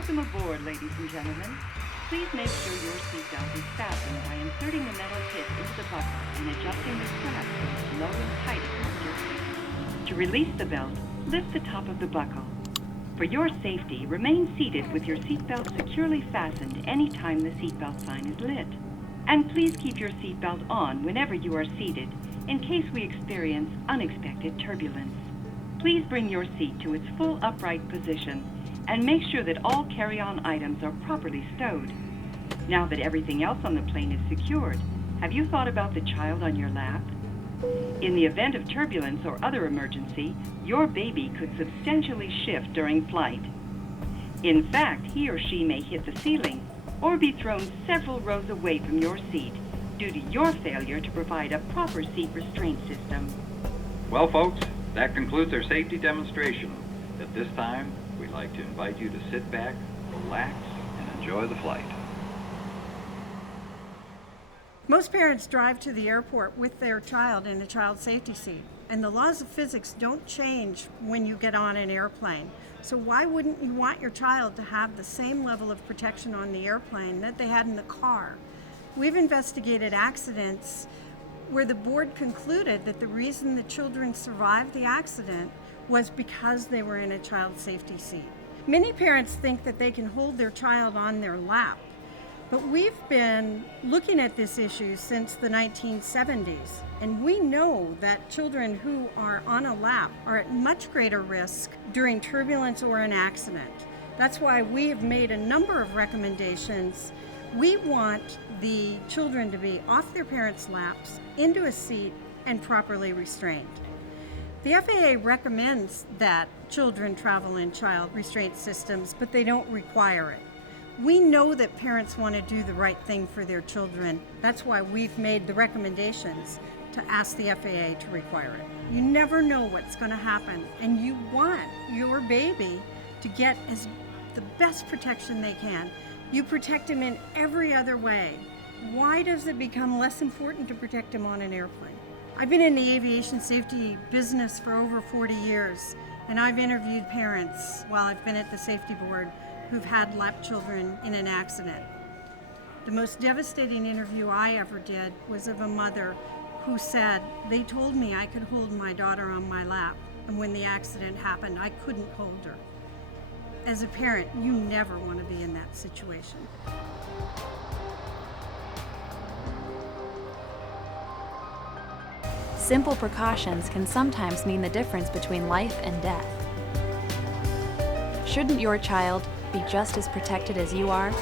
Welcome aboard, ladies and gentlemen. Please make sure your seatbelt is fastened by inserting the metal tip into the buckle and adjusting the strap so it's low and tight across your seat. To release the belt, lift the top of the buckle. For your safety, remain seated with your seatbelt securely fastened anytime the seatbelt sign is lit. And please keep your seatbelt on whenever you are seated, in case we experience unexpected turbulence. Please bring your seat to its full upright position and make sure that all carry-on items are properly stowed. Now that everything else on the plane is secured, have you thought about the child on your lap? In the event of turbulence or other emergency, your baby could substantially shift during flight. In fact, he or she may hit the ceiling or be thrown several rows away from your seat due to your failure to provide a proper seat restraint system. Well, folks, that concludes our safety demonstration. At this time, we'd like to invite you to sit back, relax, and enjoy the flight. Most parents drive to the airport with their child in a child safety seat, and the laws of physics don't change when you get on an airplane. So why wouldn't you want your child to have the same level of protection on the airplane that they had in the car? We've investigated accidents where the board concluded that the reason the children survived the accident was because they were in a child safety seat. Many parents think that they can hold their child on their lap, but we've been looking at this issue since the 1970s, and we know that children who are on a lap are at much greater risk during turbulence or an accident. That's why we have made a number of recommendations. We want the children to be off their parents' laps, into a seat, and properly restrained. The FAA recommends that children travel in child restraint systems, but they don't require it. We know that parents want to do the right thing for their children. That's why we've made the recommendations to ask the FAA to require it. You never know what's going to happen, and you want your baby to get the best protection they can. You protect him in every other way. Why does it become less important to protect him on an airplane? I've been in the aviation safety business for over 40 years, and I've interviewed parents while I've been at the safety board who've had lap children in an accident. The most devastating interview I ever did was of a mother who said, "They told me I could hold my daughter on my lap, and when the accident happened, I couldn't hold her." As a parent, you never want to be in that situation. Simple precautions can sometimes mean the difference between life and death. Shouldn't your child be just as protected as you are?